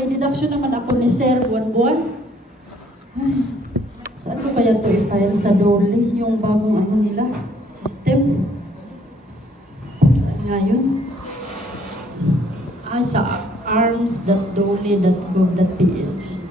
may deduction naman ako ni Sir buwan-buwan. Ay, saan ko kaya ito i-file sa Dole, yung bagong ano nila, system? Saan nga yun? Sa arms.dole.gov.ph.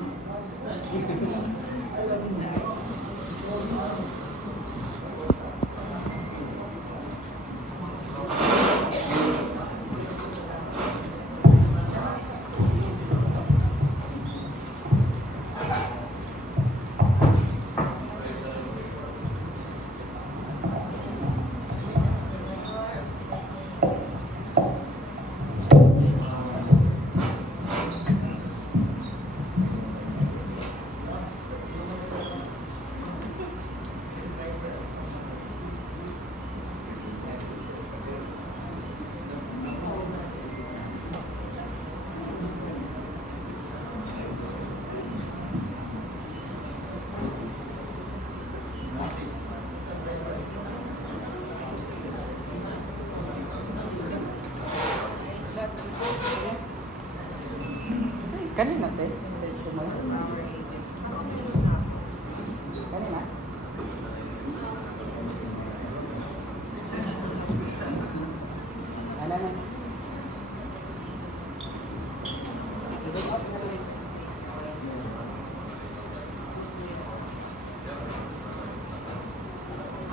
Kanina, te? Kanina? Ano na?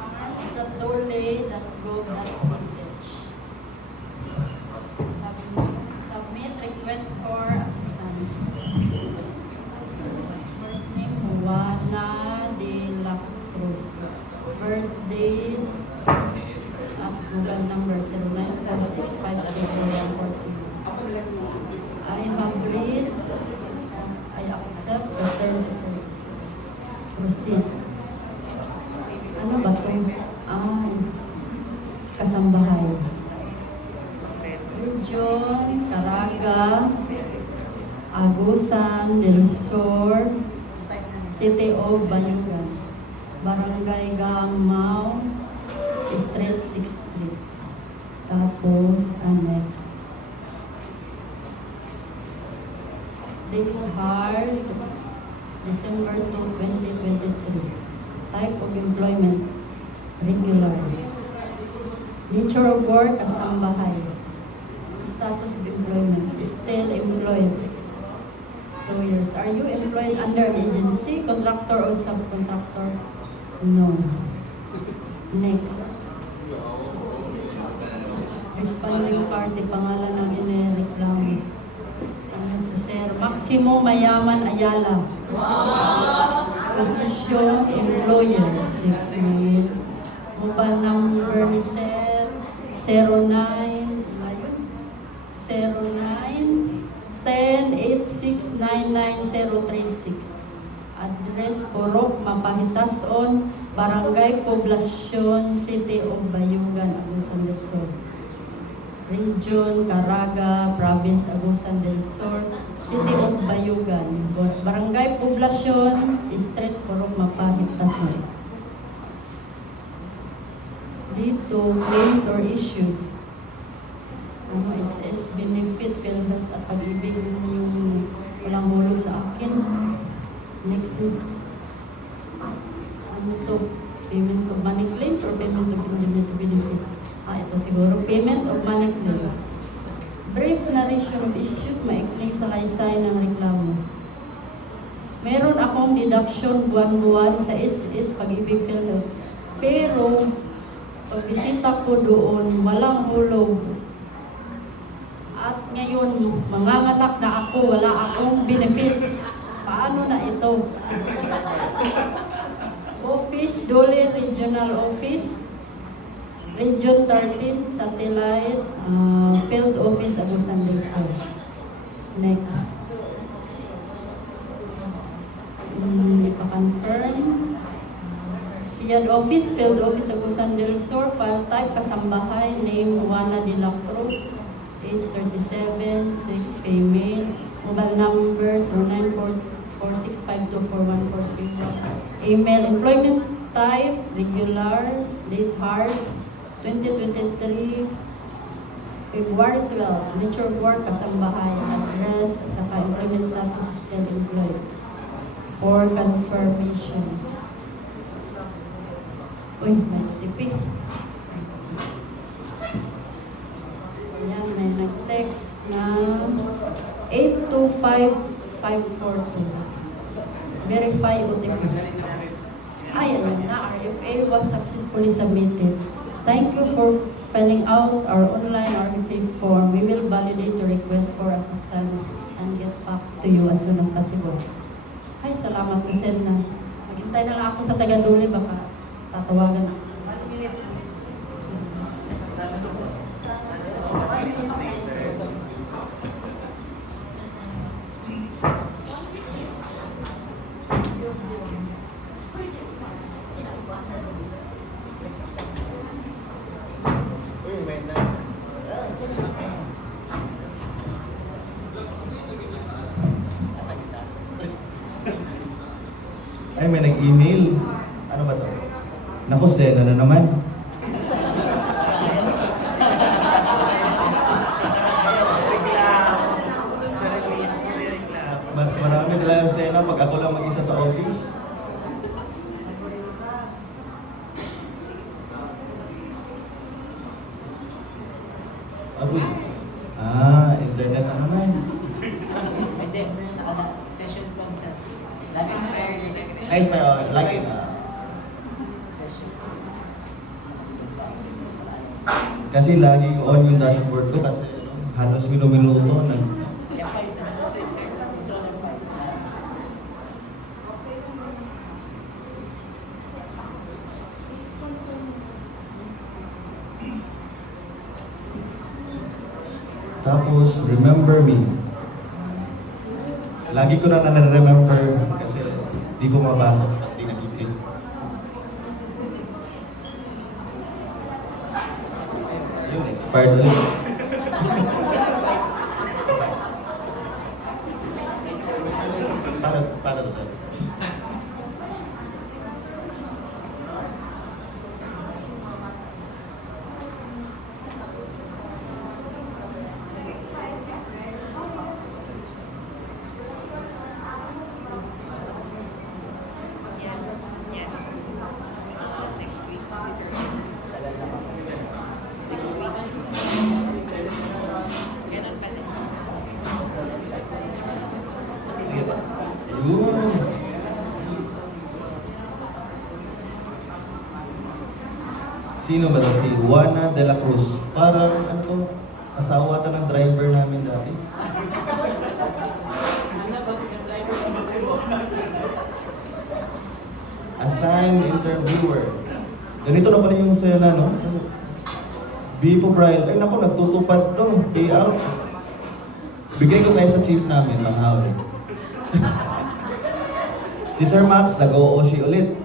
arms.dole.gov.ph. Submit request for assistance. First name, Juana de la Cruz. Birthday at Google number 0946534142. I have read, I accept the terms of service. Proceed. Ano ba ito? Kasambahay. Region, Caraga, Agusan del Sur, City of Bayugan, Barangay Gamao, Street 6th Street. Tapos, next. Date hard, December 2, 2023. Type of employment, regular. Nature of work, kasambahay. Status of employment, still employed. 2 years. Are you employed under an agency, contractor, or subcontractor? No. Next. Responding party, pangalan ng inireklamo. Ano si Sir? Maximo Mayaman Ayala. Wow! Position, employer, 6 mil. Mobile number ni Sir, 09-10-86-99036. Address, Purok, Mapahitason, Barangay Poblacion, City of Bayugan, Agusan del Sur. Region, Caraga, Province, Agusan del Sur, City of Bayugan. Barangay Poblacion, Street, Purok, Mapahitason. Dito, claims or issues. SS, benefit, PhilHealth at pag-ibig yung walang hulog sa akin. Next, ano to? Payment of money claims or payment of indemnity benefit? Ito siguro, payment of money claims. Brief narration of issues, maikling salaysay ng reklamo. Meron akong deduction buwan-buwan sa SS, pag-ibig, PhilHealth. Pero, pagbisita ko doon, walang hulog. At ngayon, manganganak na ako, wala akong benefits. Paano na ito? Office, Dole Regional Office, Region 13, Satellite, Field Office, Agusan del Sur. Next. Ipa-confirm. Siyad Office, Field Office, Agusan del Sur, file type, kasambahay, name, Juana de la Cruz, age 37, 6, female, mobile number 0946524143. Email, employment type, regular, date hard, 2023, February 12, nature of work, kasambahay, address, at saka employment for confirmation. Uy, may tipi. Ayan, may nag-text na 825542. Verify OTP. Ayan na, RFA was successfully submitted. Thank you for filling out our online RFA form. We will validate your request for assistance and get back to you as soon as possible. Ay, salamat na Sen na. Maghintay na lang ako sa Tagaduli, baka tatawagan ako. Ay, may nag-email. Ano ba to? Naku, Sena na naman. Marami talaga Sena pag ako lang mag-isa sa office. Aboy. Internet na naman. Hindi, session lang siya. Lagi Nice, pero lagi na. Kasi laging on yung dashboard ko kasi halos minuminuto nag Tapos, remember me. Lagi ko na na-remember kasi di ko mabasa at di nakiklik. Yun, expired ulit. para to sir. Sige pa. Ayun. Sino ba to? Si Juana de la Cruz. Parang ano to? Asawa ata ng driver namin dati. Assigned interviewer. Ganito na pala yung sa'yo na, no? Kasi Bipo Brian, ay naku, nagtutupad to, payout. Bigay ko kayo sa chief namin, Ma'am Howie. Si Sir Max, nag-OOC ulit.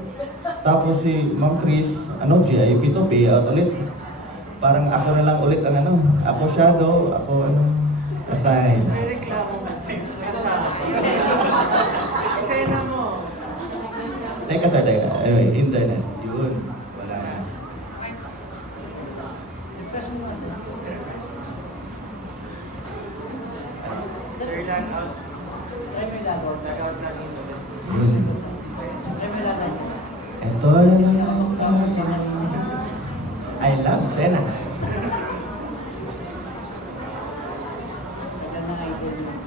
Tapos si Ma'am Chris, GIP to, payout ulit. Parang ako na lang ulit ang ano, ako shadow, ako assign. May reklamo kasi. Sena mo. Teka sir, teka. Anyway, internet. Yun, wala na. Sir lang out. Try mo lang out. Check-out natin ulit. Yun. Try mo lang out. Ito na lang tayo. I love Sena. Wala na idea mo.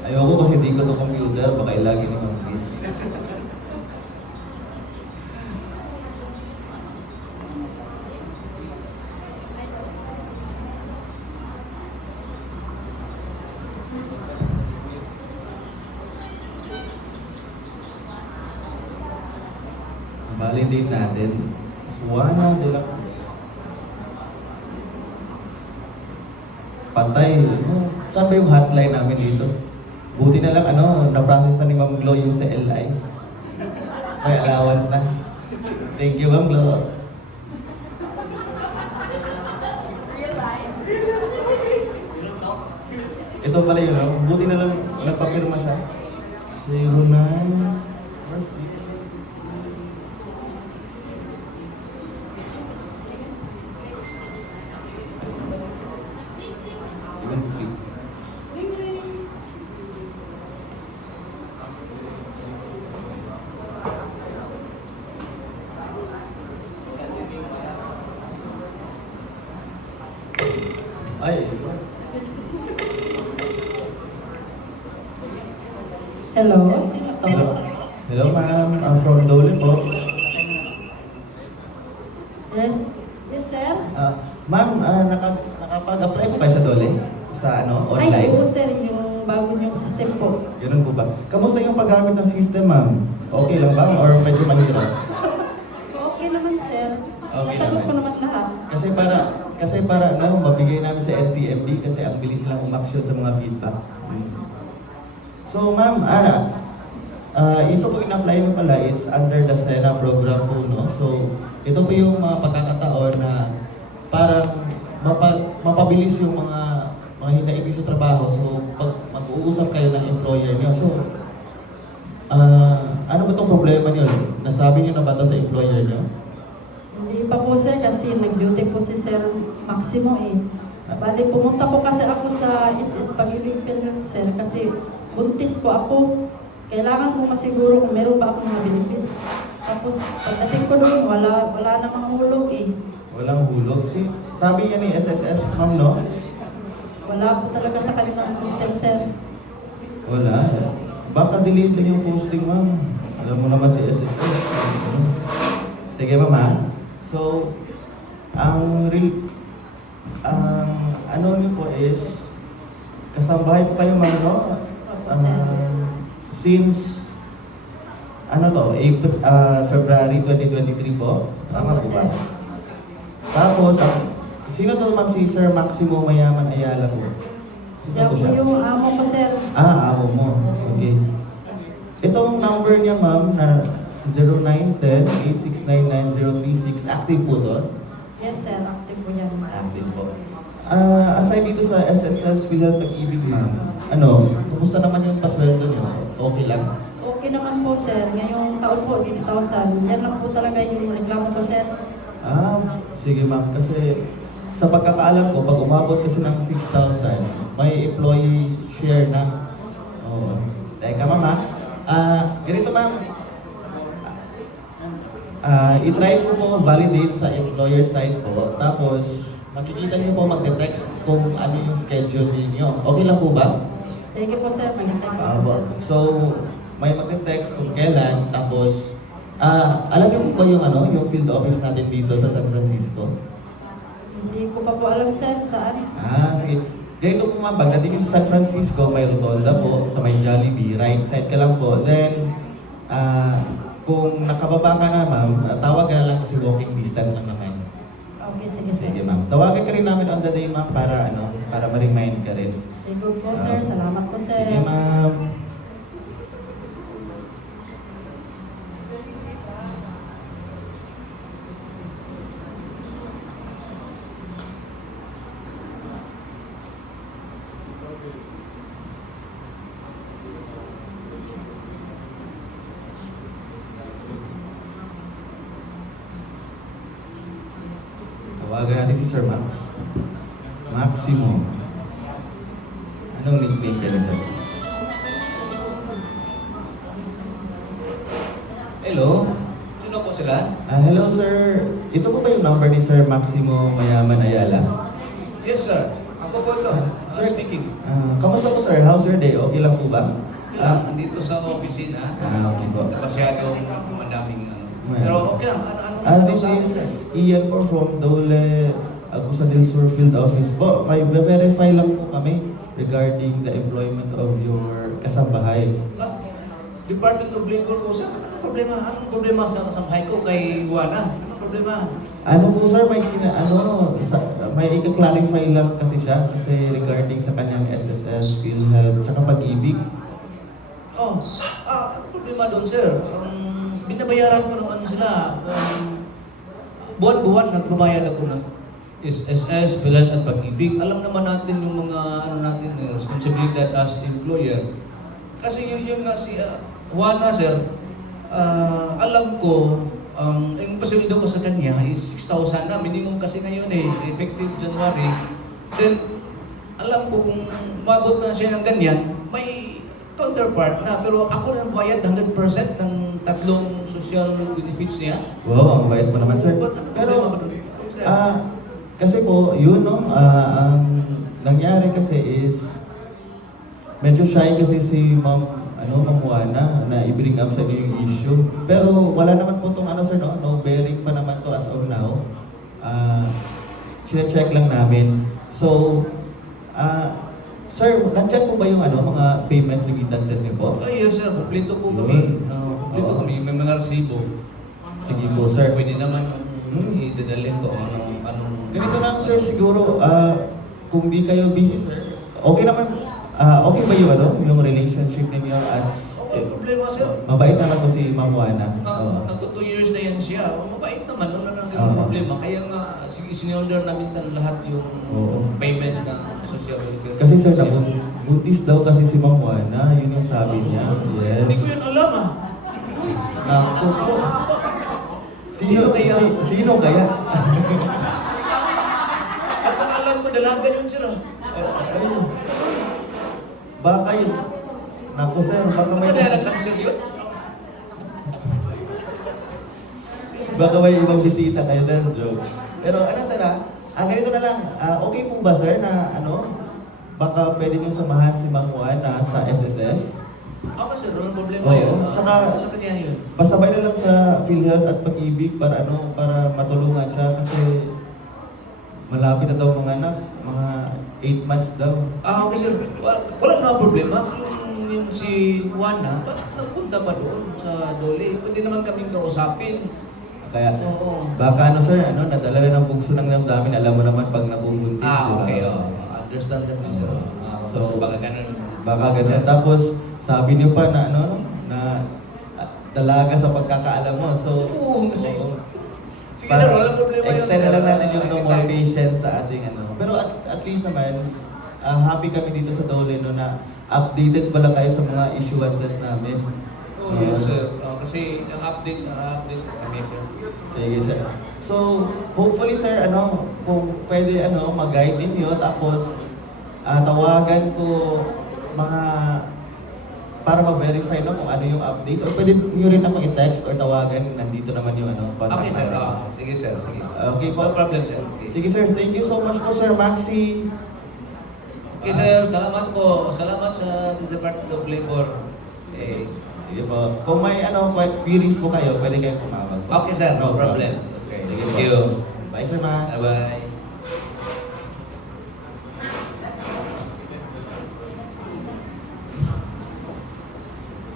Ayoko kasi di ko to computer, baka ilagi ni Ma'am Chris. Validate natin. Juana de la Cruz. Patay. Ano? Saan ba yung hotline namin dito? Buti na lang, na-process na ni Ma'am Glo yung sa LI. May allowance na. Thank you, Ma'am Glo. Ito pala yun, buti na lang nagpapirma siya. 0946. Even free. Ay, Hello, sino to? hello ma'am. I'm from Dole po. Yes, yes sir. Ma'am, nakapag-apply po kayo sa Dole? Sa Ay, online? oo sir, yung bago niyong system po. Ganun po ba? Kamusta yung paggamit ng system, ma'am? Okay lang ba? Or medyo mahirap? Okay naman sir. Okay Nasagot naman. ko naman lahat. Kasi para mabigay namin sa NCMD kasi ang bilis nilang umaksyon sa mga feedback. So ma'am, ito po in-apply mo pala is under the SENA program po, no? So ito po yung mga pagkakataon na parang mapabilis yung mga hinaibig sa trabaho. So pag mag-uusap kayo ng employer niyo, so ano ba itong problema niyo? Nasabi niyo na ba ito sa employer niyo? Hindi pa po sir kasi nag-duty po si Sir Maximo eh. Bali, pumunta po kasi ako sa SS Pag-ibig PhilHealth sir kasi buntis po ako. Kailangan ko masiguro kung meron ba akong mga benefits. Tapos pagdating ko doon, wala namang hulog eh. Walang hulog. Sabi niya ni SSS, ma'am, no? Wala po talaga sa kanilang system sir. Wala. Baka delete lang yung posting, ma'am. Alam mo naman si SSS. Sige, ma'am, ha? So, ang ano niyo po is, kasambahay po kayo, ma'am, no? Opo, sir. Since, February 2023 po? Tama Opo, po ba? sir. Tapos, sino to, ma'am? Si Sir Maximo Mayaman Ayala po? Siya po yung amo ko sir. Amo mo. Okay. Itong number niya, ma'am, na 0910-8699-036, active po to? Yes sir, active po yan. Active po. Aside dito sa SSS PhilHealth Pag-ibig, ma'am, kumusta naman yung pasweldo niyo? Okay lang? Okay naman po sir. Ngayong taon po, 6,000. Yan lang po talaga yung reklamo ko sir. Sige ma'am, kasi sa pagkakaalam ko, pag umabot kasi ng 6,000, may employee share na. Oo. Teka ma'am, ganito ma'am, i-try ko po validate sa employer side po, tapos makikita niyo po magte-text kung ano yung schedule niyo. Okay lang po ba? Sige po sir, mag-intay po ako sir. So, may magte-text kung kailan, tapos alam niyo po ba yung field office natin dito sa San Francisco? Hindi ko pa po alam sir, saan? Sige. Ganito po ma'am, pagdating niyo sa San Francisco, may rotonda po sa may Jollibee, right side ka lang po. Then, kung nakababa ka na ma'am, tawag ka na lang kasi walking distance lang naman. Okay, sige sir. Sige ma'am. Tawagan ka rin namin on the day ma'am para ma-remind ka rin. Sige po sir, salamat po sir. Sige ma'am. Tawagan natin si Sir Max. Maximo. Anong nickname ka sir? Hello? Sino po sila? Hello sir. Ito po ba yung number ni Sir Maximo Mayaman Ayala? Yes, sir. Ako po ito. Sir speaking. Kamusta po sir? How's your day? Okay lang po ba? Andito sa opisina. Okay po. Masyadong madaming ano. Well, Pero okay lang. Ano This sa akin, is sir? Ian po from Dole Agusa del Sur Field Office po. May verify lang po kami regarding the employment of your kasambahay. Ah, Department of Labor ko, sir, anong problema? Anong problema sa kasambahay ko kay Juana? Anong problema? Ano po sir, may i-clarify lang kasi siya kasi regarding sa kanyang SSS, PhilHealth, tsaka pag-ibig. Anong problema doon, sir? Binabayaran ko naman sila. Buwan-buwan nagbabayad ako ng SSS, PhilHealth at pag-ibig. Alam naman natin yung mga responsibilidad as employer. Kasi yun nga si Juana, sir, alam ko, yung pasweldo ko sa kanya is 6,000 na. Minimum kasi ngayon effective January. Then, alam ko kung umabot na siya ng ganyan, may counterpart na. Pero ako na bayad 100% ng tatlong social benefits niya. Wow, ang bait mo naman sir. Pero, kasi po, yun no, ang nangyari kasi is, medyo shy kasi si Ma'am Juana na i-bring up sa inyo yung issue. Pero wala naman po itong sir, no bearing pa naman to as of now. Sine-check lang namin. So, sir, nandyan po ba yung mga payment remittances niyo po? Yes sir, kompleto po kami. Kompleto kami, may mga resibo. Sige po, sir. Pwede naman idadalhin ko anong Ganito lang, sir, siguro, kung di kayo busy, sir, okay naman, okay ba yung relationship ninyo as... problema, sir. Mabait naman po si Ma'am Juana. Nagto 2 years na yan siya. Mabait naman, wala nang Oo. problema. Kaya nga, sinolder namin lahat yung Oo. payment ng social welfare. Kasi sir, buntis daw kasi si Ma'am Juana, yun yung sabi niya. Hindi ko Yes. yun alam Naku po. Sino kaya? Sino kaya? At ang alam ko, dalagan yun, sir. Ayun. Baka yun. Naku sir, baka may... Baka dahil nag-cancel yun? Baka may ibang bisita kayo sir, joke. Pero sir ganito na lang, okay po ba sir na baka pwede nyo samahan si Ma'am Juana sa SSS? Ako, sir, walang problema Oo. yun. Tsaka- Sa kanya yun. Pasabay na lang sa PhilHealth at pag-ibig para para matulungan siya kasi malapit na daw mga anak, mga 8 months daw. Okay, sir. Wala naman problema. Yung si Juana, ba't nagpunta pa doon sa Dole? Pwede naman kaming kausapin. Kaya Oo. baka sir, nadala na ng bugso ng damdamin, alam mo naman pag nabubuntis, di ba? Okay. Understandable, sir. So, baka ganun. Baka ganun. Tapos sabi niyo pa na na dalaga sa pagkakaalam mo. So, Oo. oo. Sige, sir, walang problema yun, extend na sir. lang natin yung more Anytime. patience sa ating Pero at least naman, happy kami dito sa Dole na updated pala kayo sa mga issuances namin. Oh, yes, sir. Kasi ang update kami. Sige, sir. So, hopefully, sir, kung pwede, mag-guide ninyo, tapos tawagan ko mga para ma-verify kung ano yung updates. Or pwede nyo rin ako i-text or tawagan, nandito naman yung contact Okay, sir. number. Sige, sir. Sige. Okay po. No problem, sir. Okay. Sige, sir. Thank you so much po, Sir Maxi. Okay, sir. Salamat po. Salamat sa Department of Labor. Sige po. Kung may queries po kayo, pwede kayong tumawag po. Okay, sir. No problem. Okay. Sige Thank po. you. Bye, Sir Max. Bye-bye.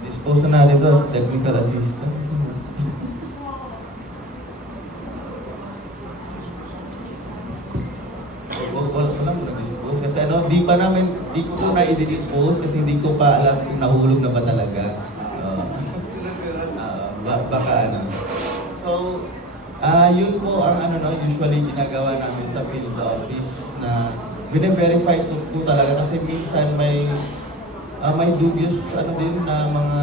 Dispose na natin ito as technical assistant. Wala mo na-dispose kasi di ko po na-i-dispose kasi hindi ko pa alam kung nahulog na ba talaga. Baka So, yun po ang usually ginagawa namin sa field office na bine-verify po talaga kasi minsan may dubious din na mga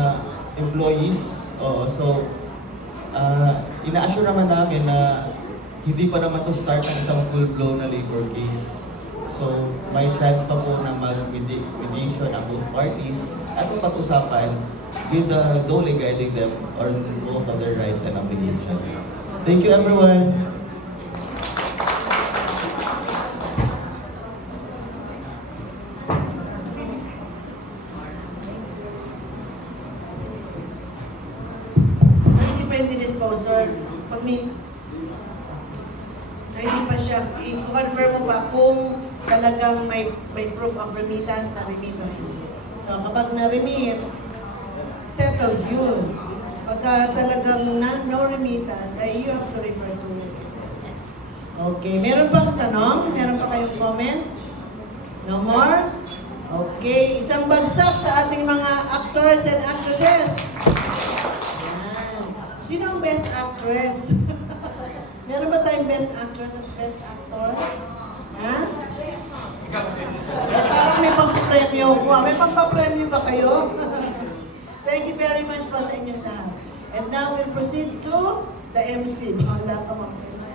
employees. So ina-assure naman namin na hindi pa naman to start ng isang full-blown na labor case. So may chance pa po na mag-mediation ang both parties at kung pag-usapan with the Dole guiding them on both of their rights and obligations. Thank you everyone! Independent disposer, pag may... So hindi pa siya, i-confirm mo ba kung talagang may proof of remittance na remit o hindi. So kapag na-remit, settled yun. Pagka talagang no remittance, ay you have to refer to SSS. Okay, meron pang tanong? Meron pa kayong comment? No more? Okay, isang bagsak sa ating mga actors and actresses. Yan. Sino ang best actress? Meron ba tayong best actress at best actor? Ha? Parang may pang-premyo ko. May pang-premyo ba kayo? Thank you very much po sa inyong lahat. And now we'll proceed to the MC. Bahala ka mag-MC.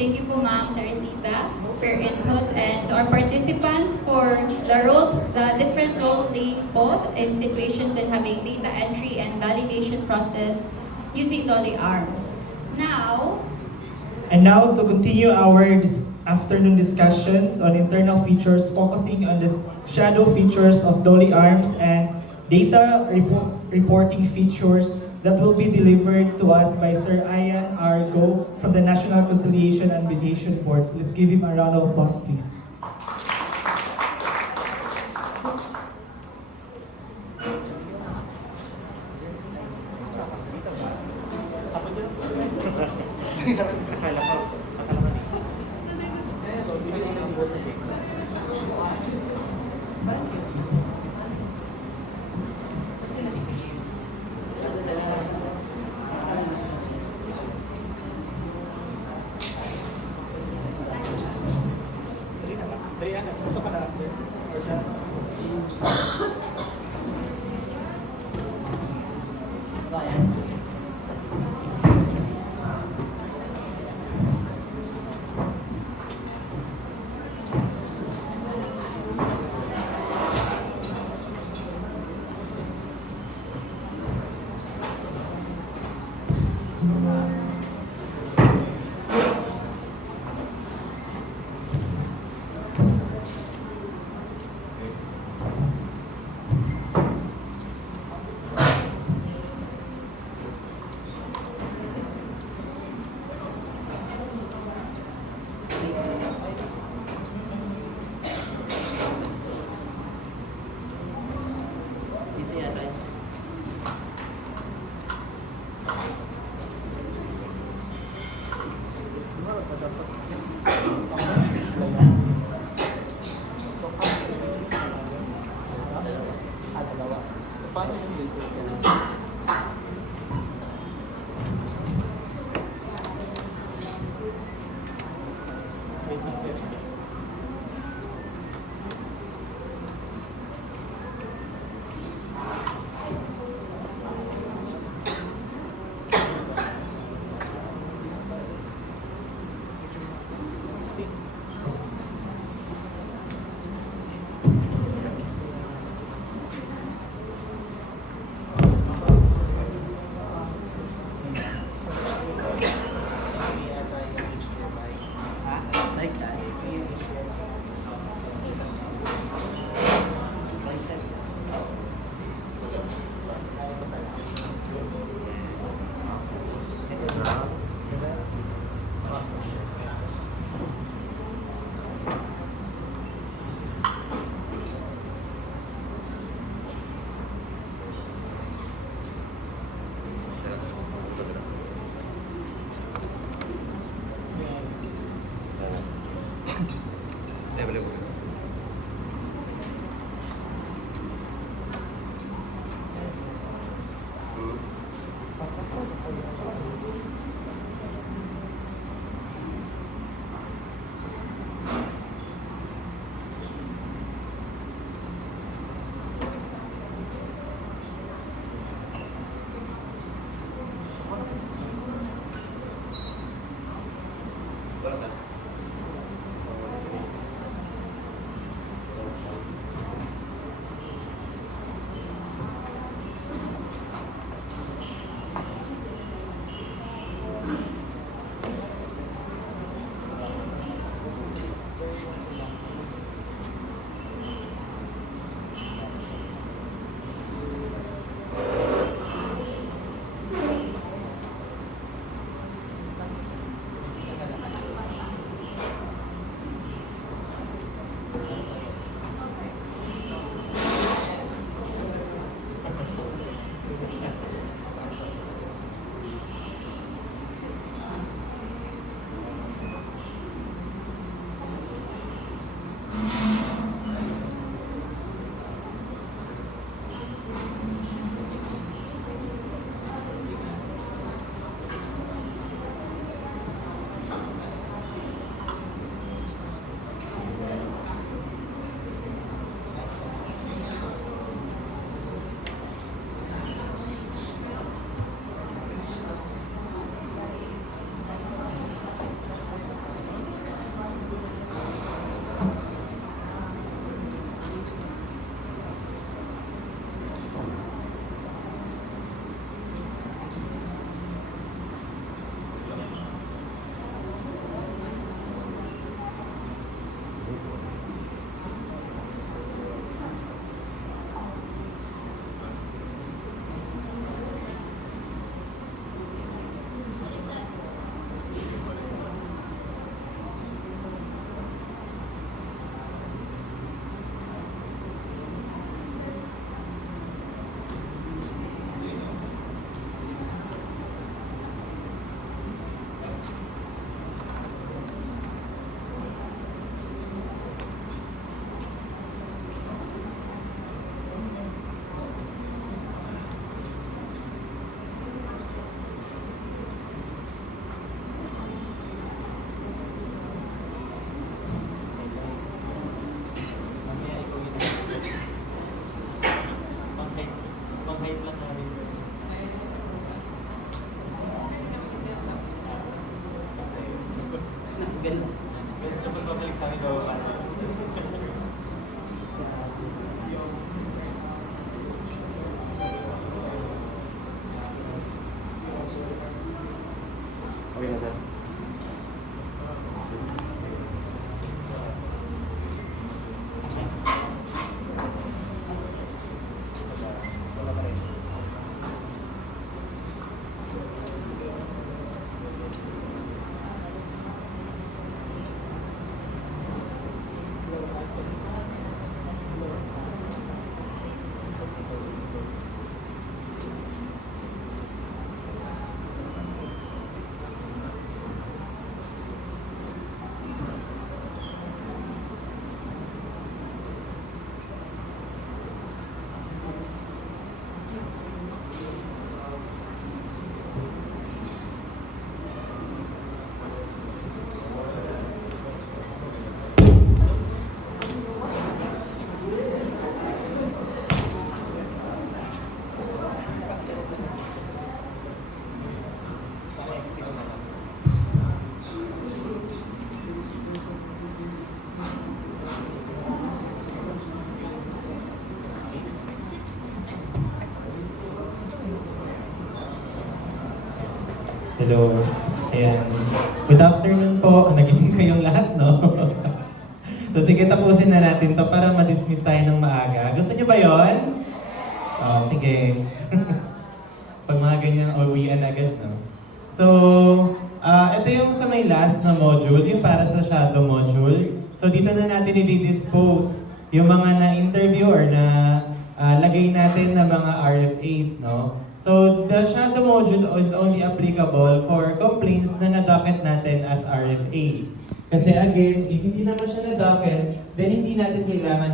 Thank you po, Ma'am Teresita, for your input, and to our participants for the different role playing both in situations when having data entry and validation process using Dolly Arms. Now, And now to continue our afternoon discussions on internal features, focusing on the shadow features of Dolly Arms and data reporting features that will be delivered to us by Sir Ian Argo from the National Conciliation and Mediation Boards. Let's give him a round of applause, please. Akala ko. Dito yata. Hello. Ayan. Good afternoon po. Nagising kayong lahat, no? So sige, tapusin na natin to para ma-dismiss tayo ng maaga. Gusto niyo ba yon? Oh, sige. Pag mga ganyan, uwian agad, no? So, ito yung sa may last na module, yung para sa shadow module. So dito na natin i-dispose yung mga na-interview or na lagay natin na mga RFAs, no? So the shadow module is only applicable for complaints na na-docket natin as RFA. Kasi again, if hindi naman siya na-docket, then hindi natin kailangan